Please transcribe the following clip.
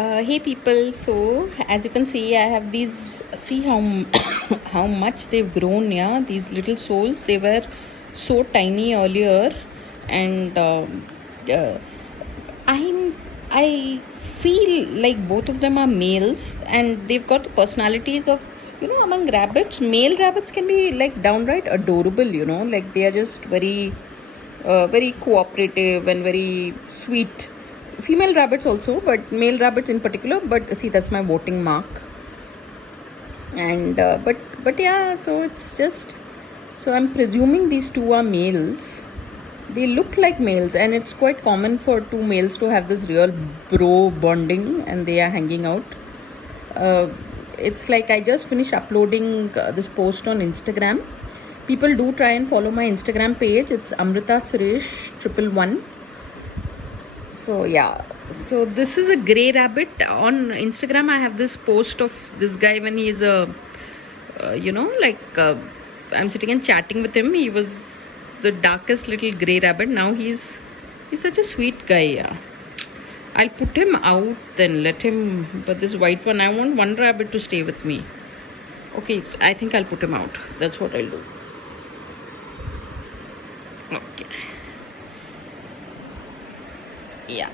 Hey people, so as you can see, I have these. See how how much they've grown. Yeah, these little souls. They were so tiny earlier, and uh, I feel like both of them are males, and they've got the personalities of among rabbits. Male rabbits can be like downright adorable. Like they are just very cooperative and very sweet. Female rabbits also, but male rabbits in particular. But see, that's my voting mark. And but yeah, so it's just, so I'm presuming these two are males. They look like males, and it's quite common for two males to have this real bro bonding, and they are hanging out. uh, it's like I just finished uploading this post on Instagram. People do try and follow my Instagram page. It's Amrita Suresh 111. So yeah, so this is a gray rabbit. On Instagram I have this post of this guy when he is a I'm sitting and chatting with him. He was the darkest little gray rabbit. Now he's such a sweet guy. Yeah, I'll put him out then, let him. But this white one, I want one rabbit to stay with me. Okay, I think I'll put him out. That's what I'll do. Okay, yeah.